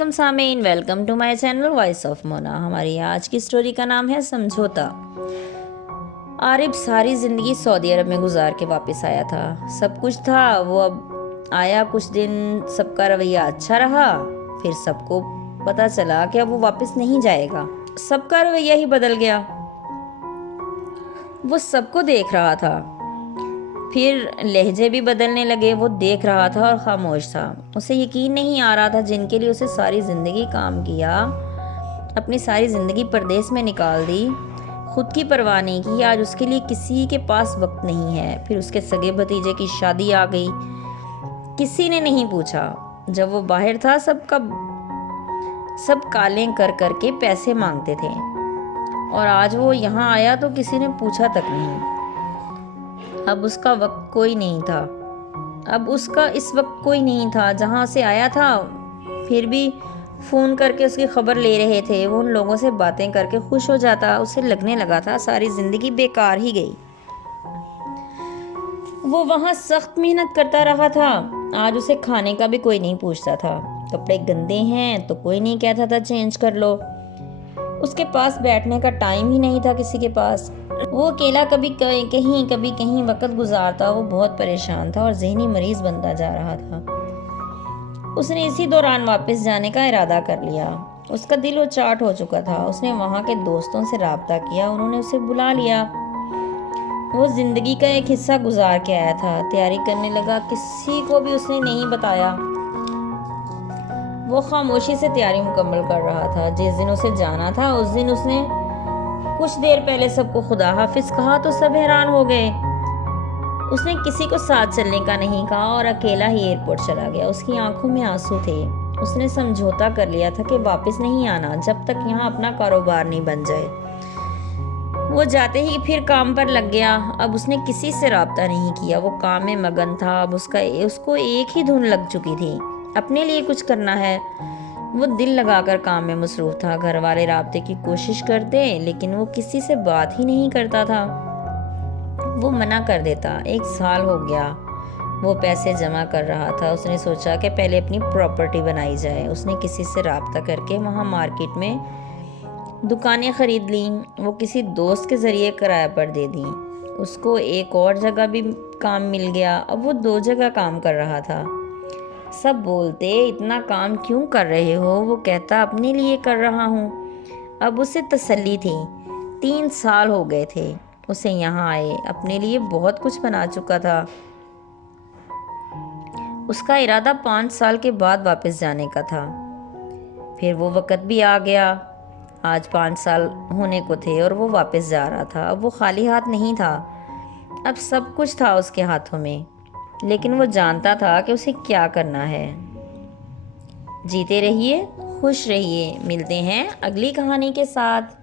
علیکم سامعین، welcome to my channel voice of Mona. ہماری آج کی سٹوری کا نام ہے سمجھوتا۔ عارف ساری زندگی سعودی عرب میں گزار کے واپس آیا تھا۔ سب کچھ تھا، وہ اب آیا کچھ دن، سب کا رویہ اچھا رہا، پھر سب کو پتہ چلا کہ اب وہ واپس نہیں جائے گا۔ سب کا رویہ ہی بدل گیا۔ وہ سب کو دیکھ رہا تھا، پھر لہجے بھی بدلنے لگے۔ وہ دیکھ رہا تھا اور خاموش تھا۔ اسے یقین نہیں آ رہا تھا جن کے لیے اسے ساری زندگی کام کیا، اپنی ساری زندگی پردیس میں نکال دی، خود کی پرواہ نہیں کی، آج اس کے لیے کسی کے پاس وقت نہیں ہے۔ پھر اس کے سگے بھتیجے کی شادی آ گئی، کسی نے نہیں پوچھا۔ جب وہ باہر تھا سب کالیں کر کر کے پیسے مانگتے تھے، اور آج وہ یہاں آیا تو کسی نے پوچھا تک نہیں۔ اب اس کا وقت کوئی نہیں تھا، اب اس کا اس وقت کوئی نہیں تھا۔ جہاں سے آیا تھا پھر بھی فون کر کے اس کی خبر لے رہے تھے۔ وہ ان لوگوں سے باتیں کر کے خوش ہو جاتا۔ اسے لگنے لگا تھا ساری زندگی بیکار ہی گئی۔ وہ وہاں سخت محنت کرتا رہا تھا، آج اسے کھانے کا بھی کوئی نہیں پوچھتا تھا۔ کپڑے گندے ہیں تو کوئی نہیں کہتا تھا چینج کر لو۔ اس کے پاس بیٹھنے کا ٹائم ہی نہیں تھا کسی کے پاس۔ وہ اکیلا کبھی کہیں وقت گزارتا۔ وہ بہت پریشان تھا اور ذہنی مریض بنتا جا رہا تھا۔ اس نے اسی دوران واپس جانے کا ارادہ کر لیا۔ اس کا دل اچاٹ ہو چکا تھا۔ اس نے وہاں کے دوستوں سے رابطہ کیا، انہوں نے اسے بلا لیا۔ وہ زندگی کا ایک حصہ گزار کے آیا تھا، تیاری کرنے لگا، کسی کو بھی اس نے نہیں بتایا۔ وہ خاموشی سے تیاری مکمل کر رہا تھا۔ جس دن اسے جانا تھا اس دن اس نے کچھ دیر پہلے سب کو خدا حافظ کہا تو سب حیران ہو گئے۔ اس نے کسی کو ساتھ چلنے کا نہیں کہا اور اکیلا ہی ایئرپورٹ چلا گیا۔ اس کی آنکھوں میں آنسو تھے۔ اس نے سمجھوتا کر لیا تھا کہ واپس نہیں آنا جب تک یہاں اپنا کاروبار نہیں بن جائے۔ وہ جاتے ہی پھر کام پر لگ گیا۔ اب اس نے کسی سے رابطہ نہیں کیا، وہ کام میں مگن تھا۔ اب اس کو ایک ہی دھن لگ چکی تھی، اپنے لیے کچھ کرنا ہے۔ وہ دل لگا کر کام میں مصروف تھا۔ گھر والے رابطے کی کوشش کرتے لیکن وہ کسی سے بات ہی نہیں کرتا تھا، وہ منع کر دیتا۔ 1 سال ہو گیا، وہ پیسے جمع کر رہا تھا۔ اس نے سوچا کہ پہلے اپنی پراپرٹی بنائی جائے۔ اس نے کسی سے رابطہ کر کے وہاں مارکیٹ میں دکانیں خرید لیں۔ وہ کسی دوست کے ذریعے کرایہ پر دے دیں۔ اس کو ایک اور جگہ بھی کام مل گیا۔ اب وہ 2 جگہ کام کر رہا تھا۔ سب بولتے اتنا کام کیوں کر رہے ہو؟ وہ کہتا اپنے لیے کر رہا ہوں۔ اب اسے تسلی تھی۔ 3 سال ہو گئے تھے اسے یہاں آئے، اپنے لیے بہت کچھ بنا چکا تھا۔ اس کا ارادہ 5 سال کے بعد واپس جانے کا تھا۔ پھر وہ وقت بھی آ گیا۔ آج 5 سال ہونے کو تھے اور وہ واپس جا رہا تھا۔ اب وہ خالی ہاتھ نہیں تھا، اب سب کچھ تھا اس کے ہاتھوں میں، لیکن وہ جانتا تھا کہ اسے کیا کرنا ہے۔ جیتے رہیے، خوش رہیے۔ ملتے ہیں اگلی کہانی کے ساتھ۔